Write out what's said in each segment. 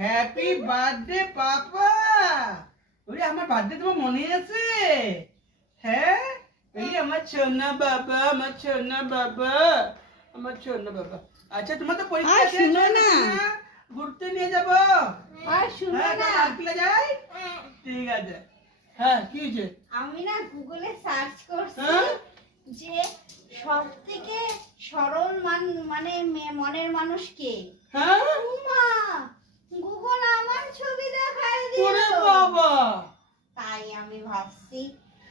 Happy birthday পাপা। ওরে আমার birthday তোমার মনে আছে? হ্যাঁ, এই আমার সোনা বাবা, আমার সোনা বাবা, আমার সোনা বাবা। আচ্ছা তোমার তো পরীক্ষা শেষ হয়ে না, ঘুরতে নিয়ে যাবো। আর শুনো না, পার্কে যাই। ঠিক আছে। হ্যাঁ, কি হয়েছে? আমি না গুগলে সার্চ করছি যে সবথেকে সরল মানে মনের মানুষ কে। হ্যাঁ, মা গুগল আমার ছবি দেখায় দিল। ওরে বাবা, তাই আমি ভাবছি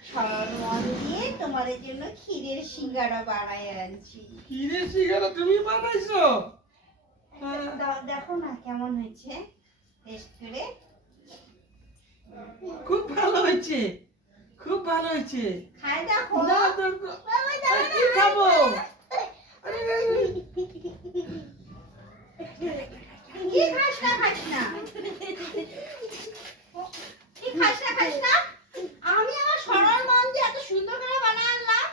সরল মন দিয়ে তোমাদের জন্য ক্ষীরের সিঙ্গারা বানায় আনছি। ক্ষীরের সিঙ্গারা তুমি বানাইছো? দেখো না কেমন হয়েছে, টেস্ট করে। খুব ভালো হয়েছে, খুব ভালো হয়েছে। খাই দেখো। না কি খাবো? কি খাস না খাস না, কি খাস না খাস না। আমি আমার সরল মন দিয়ে এত সুন্দর করে বানায় আনলাম।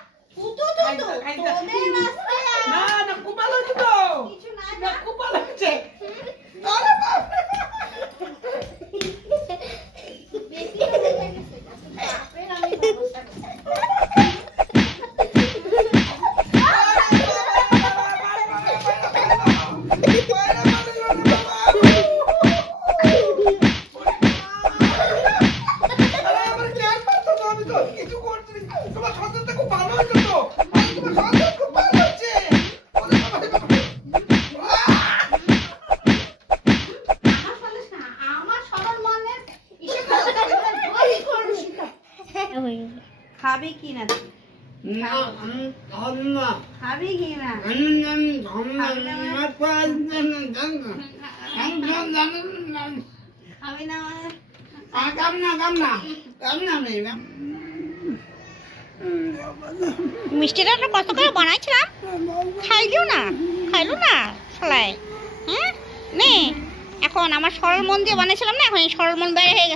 তোদের আসতে না না, খুব ভালো হয়েছে তো। কিছু না না, খুব ভালো হয়েছে। বেশি হয়ে গেছে। বাপরে আমি ব্যবস্থা করব। খাবি কি না? খাবি কি না? খাবি না? মিষ্টিটা তো কত করে বানাইছিলাম, খাইলো না শালাই। হ্যাঁ নে, এখন আমার সরল মন দিয়ে বানিয়েছিলাম না, এখন এই সরল মন বাইরে হয়ে গেছে।